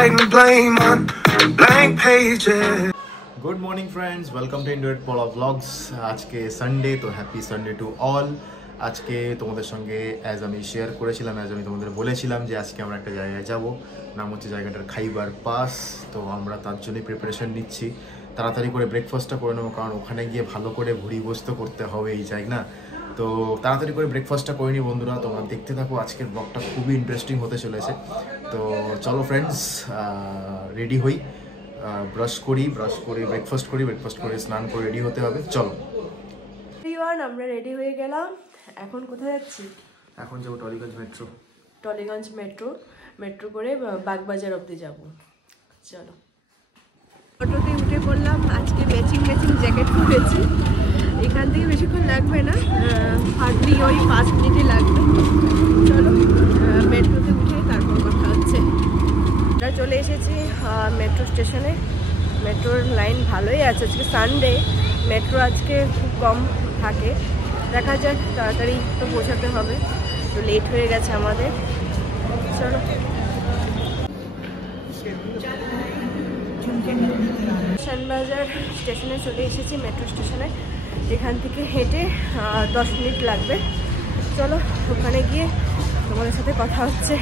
writing blame on blank pages. Good morning friends, welcome to Indoit Polo Vlogs. আজকে Sunday, তো happy Sunday to all. আজকে তোমাদের সঙ্গে আমি শেয়ার করেছিলাম, আমি তোমাদের বলেছিলাম যে আজকে আমরা একটা জায়গায় যাব, নাম হচ্ছে জায়গাটার খাইবার পাস। তো আমরা তার জন্যই প্রিপারেশন নিচ্ছি, তাড়াতাড়ি করে ব্রেকফাস্টটা করে নেবো, কারণ ওখানে গিয়ে ভালো করে ভুড়ি বসত করতে হবে এই জায়গা না। তো তাড়াতাড়ি করে ব্রেকফাস্টটা করে নিই বন্ধুরা, তোমরা দেখতে থাকো, আজকের ব্লগটা খুবই ইন্টারেস্টিং হতে চলেছে। তো চলো ফ্রেন্ডস, রেডি হই, ব্রাশ করি, ব্রেকফাস্ট করে স্নান করে রেডি হতে হবে। চলো আমরা রেডি হয়ে গেলাম। এখন কোথায় যাচ্ছি? এখন যাবো টলিগঞ্জ মেট্রো করে বাগবাজার অবধি যাব। চলো, অটোতে উঠে পড়লাম। আজকে ম্যাচিং জ্যাকেট পরেছি। এখান থেকে বেশিক্ষণ লাগবে না, হার্ডলি ওই 5 মিনিটই লাগবে। চলো মেট্রোতে উঠে তারপর কথা হচ্ছে। আমরা চলে এসেছি মেট্রো স্টেশনে। মেট্রোর লাইন ভালোই আছে, আজকে সানডে, মেট্রো আজকে খুব কম থাকে। দেখা যাক, তাড়াতাড়ি তো পৌঁছাতে হবে, তো লেট হয়ে গেছে আমাদের। চলো, শ্যামবাজার স্টেশনে চলে এসেছি, মেট্রো স্টেশনে। এখান থেকে হেঁটে 10 মিনিট লাগবে। চলো ওখানে গিয়ে তোমাদের সাথে কথা হচ্ছে।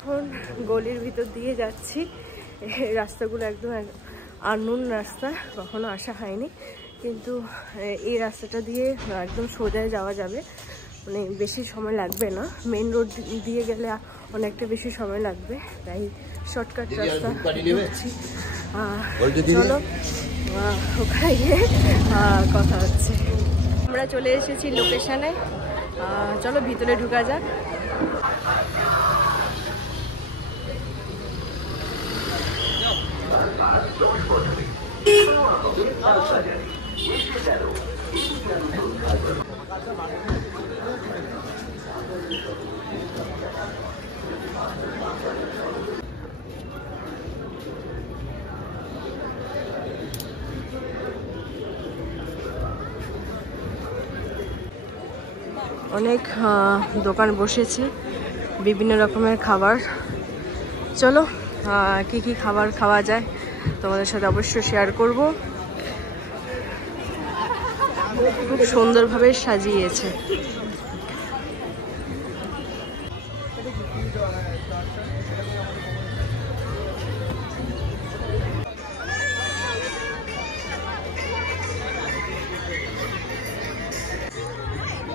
এখন গলির ভিতর দিয়ে যাচ্ছি। রাস্তাগুলো একদম আননোন রাস্তা, কখনো আসা হয়নি, কিন্তু এই রাস্তাটা দিয়ে একদম সোজায় যাওয়া যাবে, মানে বেশি সময় লাগবে না। মেন রোড দিয়ে গেলে অনেকটা বেশি সময় লাগবে, তাই শর্টকাট রাস্তা করছি। চলো ওখানে গিয়ে কথা হচ্ছে। আমরা চলে এসেছি লোকেশানে, চলো ভিতরে ঢুকা যাক। অনেক দোকান বসেছে, বিভিন্ন রকমের খাবার। চলো কি কি খাবার খাওয়া যায় তোমাদের সাথে অবশ্যই শেয়ার করব। খুব সুন্দরভাবে সাজিয়েছে।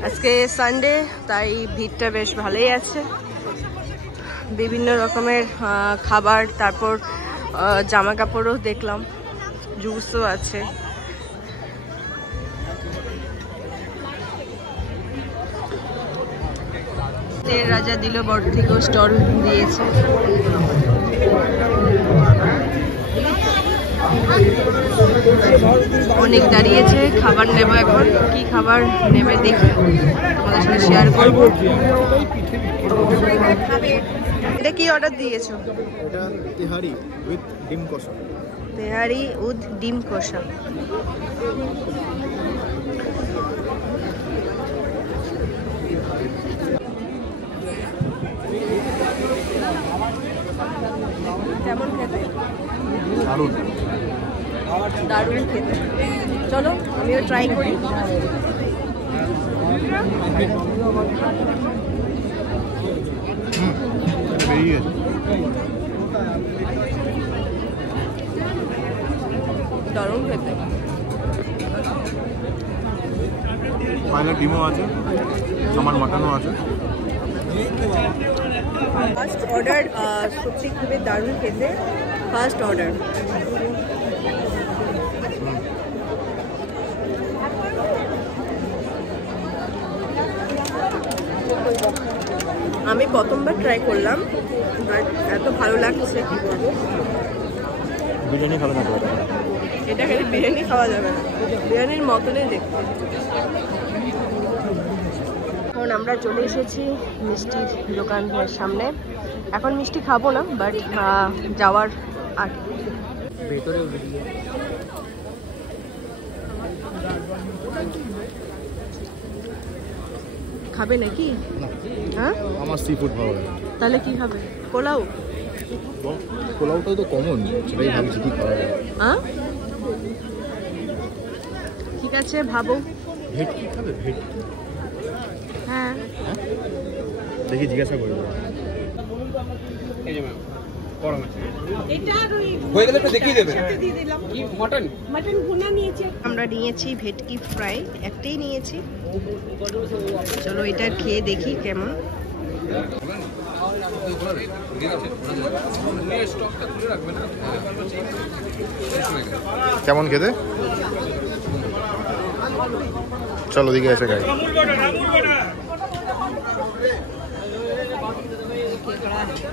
আজকে সানডে, তাই ভিড়টা বেশ ভালোই আছে। বিভিন্ন রকমের খাবার, তারপর জামা কাপড়ও দেখলাম, জুসও আছে। রাজা দিল বড় থেকেও স্টল দিয়েছে। অনেক দাঁড়িয়েছে, খাবার নেব। এখন কি খাবার নেবে দেখি, তোমাদের সাথে শেয়ার করবো। এটা কি অর্ডার দিয়েছো? এটা তেহারি উইথ ডিম কষা। তেহারি উইথ ডিম কষা। কেমন খেতে? দারুণ খেতে। চলো আমিও ট্রাই করি। দারুণ খেতে। ডিমও আছে, আমার মাটনও আছে। ফার্স্ট অর্ডার, সত্যি খুবই দারুণ খেতে। First order. আমি প্রথমবার ট্রাই করলাম, বাট এত ভালো লাগছে কি বলবো। বিরিয়ানি খাবে না? এটা খেলে বিরিয়ানি খাওয়া যাবে না, বিরিয়ানির মতনই দেখতে। এখন আমরা চলে এসেছি মিষ্টির দোকানের সামনে। এখন মিষ্টি খাবো না, বাট যাওয়ার আগে ভেতরে খাবে নাকি? হ্যাঁ, আমার সি ফুড ভালো লাগে। তাহলে কি খাবে? পোলাও? পোলাওটাও তো কমন, সেটাই ভাবছি কি খাওয়া যায়। ঠিক আছে ভাবো। ভেটকি খাবে? ভেটকি? হ্যাঁ দেখি জিজ্ঞাসা করবো। আমরা নিয়েছি ভেটকি ফ্রাই, একটাই নিয়েছি। চলো এটা খেয়ে দেখি কেমন। কেমন খেতে? চলো দিকে এসে খাই।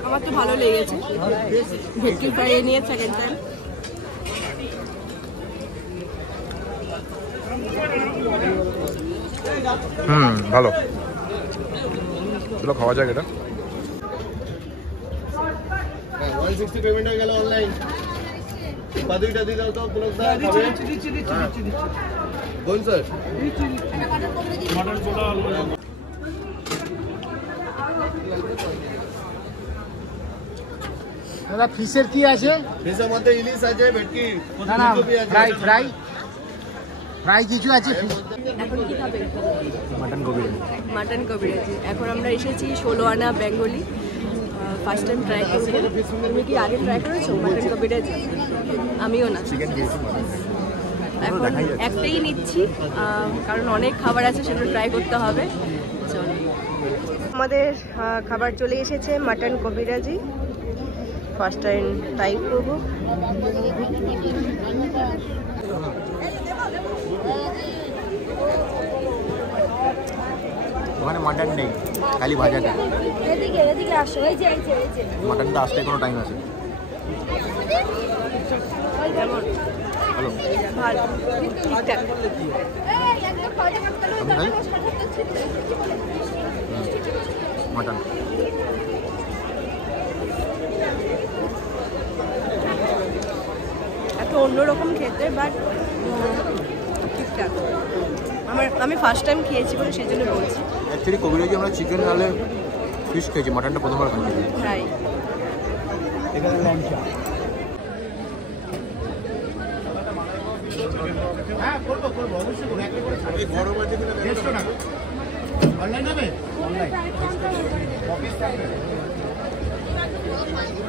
আমার তো ভালো লেগেছে ভেটকি ফ্রাই নিয়ে সেকেন্ড টাইম। ভালো, চলো খাওয়া যাক এটা। 160 পেমেন্ট হয়ে গেল অনলাইন। বাদুইটা দিয়ে দাও তো ব্লক দা খাবে। কোন স্যার? মটন পোলাও। দাদা ফিশের কি আছে? ফিশের মধ্যে ইলিশ আছে, ভেটকি, না না ফুলকপি আছে। ফ্রাই ফ্রাই ফ্রাই কিছু আছে? এখন কি খাবে? মাটন কবিরাজি। মাটন কবিরাজি। এখন আমরা এসেছি 16 আনা বেঙ্গলি, ফার্স্ট টাইম ট্রাই করছি। তুমি কি আগে ট্রাই করেছো মাটন কবিরাজি? আমিও না। চিকেন খেয়েছি, মাটন খাইনি। এখন একটাই নিচ্ছি কারণ অনেক খাবার আছে, সেগুলো ট্রাই করতে হবে। চলো, আমাদের খাবার চলে এসেছে, মাটন কবিরাজি। ফার্স্ট টাইম ট্রাই করবো। ওখানে মাটন নেই, খালি ভাজাটা। এদিকে আসো, এই যে মাটনটা আসতে কোনো টাইম আছে। কেমন? ভালো, ভালো, ঠিকঠাক। মাটন এত অন্যরকম খেতে, বাট ঠিকঠাক। আমি ফার্স্ট টাইম খেয়েছি বলে সেই জন্য বলছি। অ্যাকচুয়ালি কবিরাজি আমরা চিকেন নাহলে ফিশ খেয়েছি, মাটনটা প্রথমবার খেয়েছি। ফ্রাই। এখানে লঙ্কা। হ্যাঁ করবো করবো, অবশ্যই করবো। একটা করে ছাড়বে। গরম আছে কিনা দেখো। 150 টাকা। অনলাইন হবে? অনলাইন। অফিস থাকবে।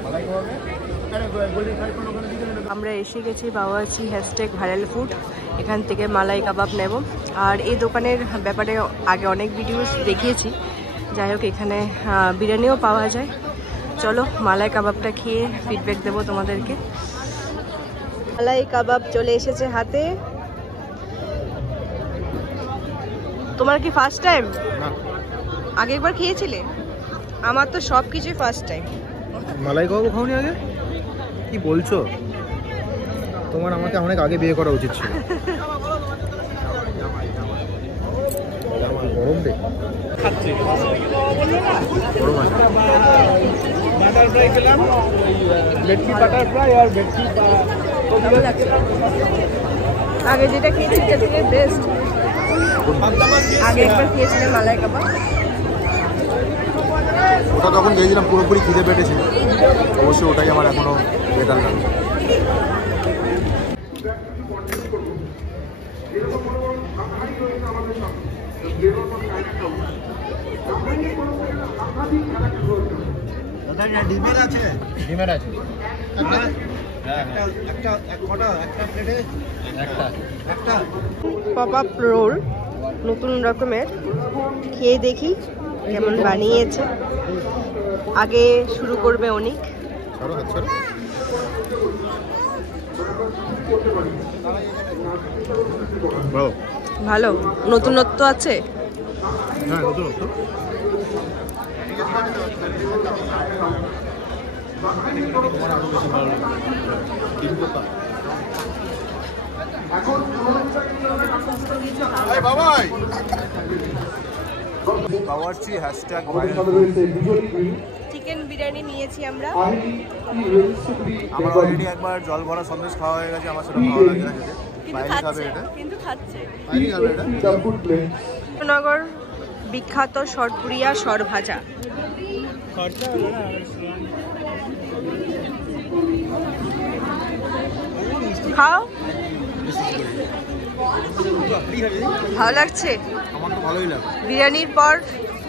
মালাই খাওয়াবে? এখানে গোল্ডেন ফ্রাই কোন ওখানে দিতে হবে? আমরা এসে গেছি বাওয়াচি #ভাইরাল ফুড। এখান থেকে মালাই কাবাব নেব। আর এই দোকানের ব্যাপারে আগে অনেক ভিডিওস দেখিয়েছি। যাই হোক, এখানে বিরিয়ানিও পাওয়া যায়। চলো মালাই কাবাবটা খেয়ে ফিডব্যাক দেবো তোমাদেরকে। মালাই কাবাব চলে এসেছে হাতে। তোমার কি ফার্স্ট টাইম? আগে একবার খেয়েছিলে? আমার তো সব কিছুই ফার্স্ট টাইম। মালাই কাবাব খাওনি আগে? কি বলছো? তোমার আমাকে অনেক আগে বিয়ে করা উচিত ছিল। গরম রে, গরম আছে। বাটার ফ্রাই খেলাম, ভেটকি বাটার ফ্রাই আর ভেটকি ভালো লাগছে। আগে যেটা খেয়েছি সেটা থেকে বেস্ট। আগে একবার খেয়েছিলাম মালাই কাবাব। ওটা তখন গিয়েছিলাম পুরোপুরি খিদে পেটেছিল, অবশ্যই ওটাই আমার এখনো বেটার লাগছে। দাদা ডিমের আছে? ডিমের আছে একটা প্লেটে একটা পপ আপ রোল নতুন রকমের, খেয়ে দেখি কেমন বানিয়েছে। আগে শুরু করবে অনিক। ছাড়ো হাত ছাড়ো। ভালো, ভালো, নতুনত্ব আছে। হ্যাঁ নতুন তো। বাওয়ার্চি চিকেন বিরিয়ানি নিয়েছি আমরা। আমার অলরেডি একবার জল ভরা সন্দেশ খাওয়া হয়ে গেছে, আমার সেটা ভালো লাগে না খেতে। কিন্তু খাচ্ছে। পাইনি খাবে এটা। নগর বিখ্যাত সরপুরিয়া সরভাজা। খাও, ভালো লাগছে? আমার তো ভালোই লাগে। বিরিয়ানির পর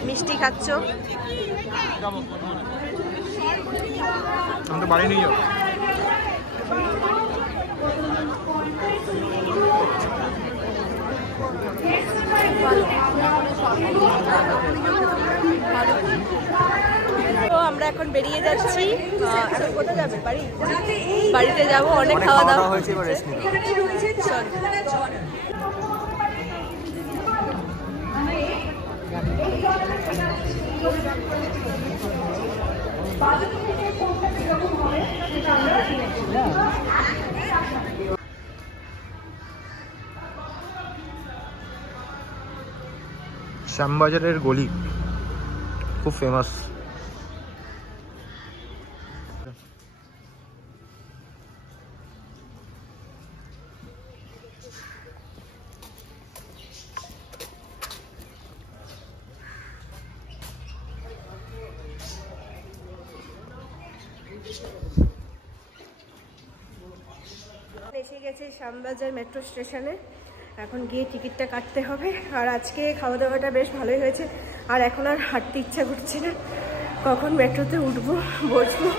মিষ্টি খাচ্ছ? আমি তো বাড়ি নিয়ে যাবো। তো আমরা এখন বেরিয়ে যাচ্ছি। এখন কোথায় যাবে? বাড়িতে যাবো। অনেক খাওয়া দাওয়া হয়েছে, এবার রেস্ট নিতে। শ্যামবাজারের গলি খুব ফেমাস। এসে গেছে শ্যামবাজার মেট্রো স্টেশনে। এখন গিয়ে টিকিটটা কাটতে হবে। আর আজকে খাওয়া দাওয়াটা বেশ ভালোই হয়েছে। আর এখন আর হাঁটতে ইচ্ছা করছে না, কখন মেট্রোতে উঠবো বসবো।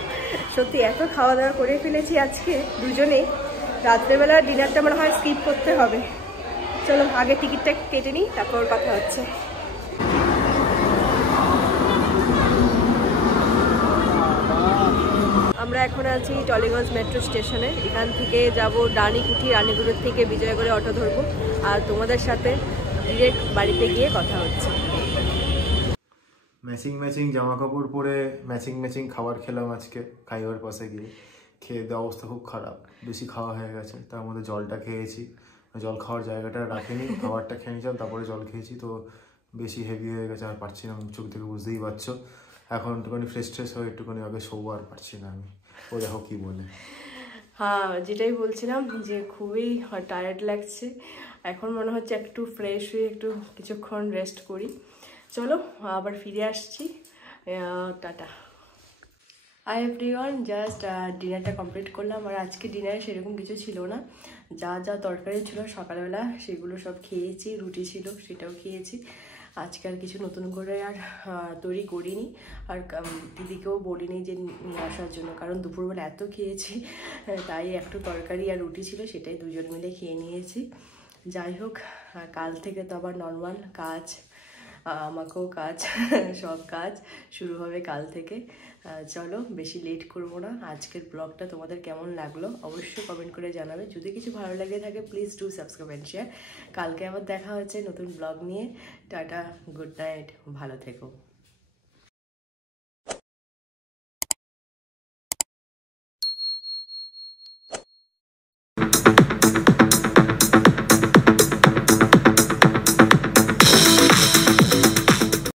সত্যি এত খাওয়া দাওয়া করে ফেলেছি আজকে দুজনেই। রাত্রেবেলা ডিনারটা মনে হয় স্কিপ করতে হবে। চলো আগে টিকিটটা কেটে নিই, তারপর কথা হচ্ছে। আমরা এখন আছি টলিগঞ্জ মেট্রো স্টেশনে। এখান থেকে যাব রানীকুঠি, রানীগুড়ির থেকে বিজয়গড়ে অটো ধরবো। আর তোমাদের সাথে ডিরেক্ট বাড়িতে গিয়ে কথা হচ্ছে। ম্যাচিং জামা কাপড় পরে ম্যাচিং খাবার খেলাম আজকে খাইবার পাশে গিয়ে। খেয়ে দেওয়া অবস্থা খুব খারাপ, বেশি খাওয়া হয়ে গেছে। তার মধ্যে জলটা খেয়েছি, জল খাওয়ার জায়গাটা রাখিনি, খাবারটা খেয়ে নিয়েছিলাম তারপরে জল খেয়েছি। তো বেশি হেভি হয়ে গেছে, আর পারছি না, চোখ থেকে বুঝতেই পারছো। এখন একটুখানি ফ্রেশ হয়ে একটুখানি আগে শোবো, আর পারছি না আমি। ও দেখো কি বলে। হ্যাঁ, যেটাই বলছিলাম যে খুবই টায়ার্ড লাগছে। এখন মনে হচ্ছে একটু ফ্রেশ হয়ে একটু কিছুক্ষণ রেস্ট করি। চলো আবার ফিরে আসছি। টাটা। হাই এভরিওয়ান, জাস্ট ডিনারটা কমপ্লিট করলাম। আর আজকে ডিনারে সেরকম কিছু ছিল না, যা তরকারি ছিল সকালবেলা সেগুলো সব খেয়েছি। রুটি ছিল সেটাও খেয়েছি। আজকে আর কিছু নতুন করে আর তৈরি করিনি। আর দিদিকেও বলিনি যে নিয়ে আসার জন্য, কারণ দুপুরবেলা এত খেয়েছি, তাই একটু তরকারি আর রুটি ছিল, সেটাই দুজন মিলে খেয়ে নিয়েছি। যাই হোক, কাল থেকে তো আবার নর্মাল কাজ, আমাকেও কাজ, সব কাজ শুরু হবে কাল থেকে। চলো বেশি লেট করবো না। আজকের ব্লগটা তোমাদের কেমন লাগলো অবশ্যই কমেন্ট করে জানাবে। যদি কিছু ভালো লাগে থাকে please do subscribe and share. কালকে আবার দেখা হচ্ছে নতুন ব্লগ নিয়ে। টাটা, গুড নাইট, ভালো থেকো।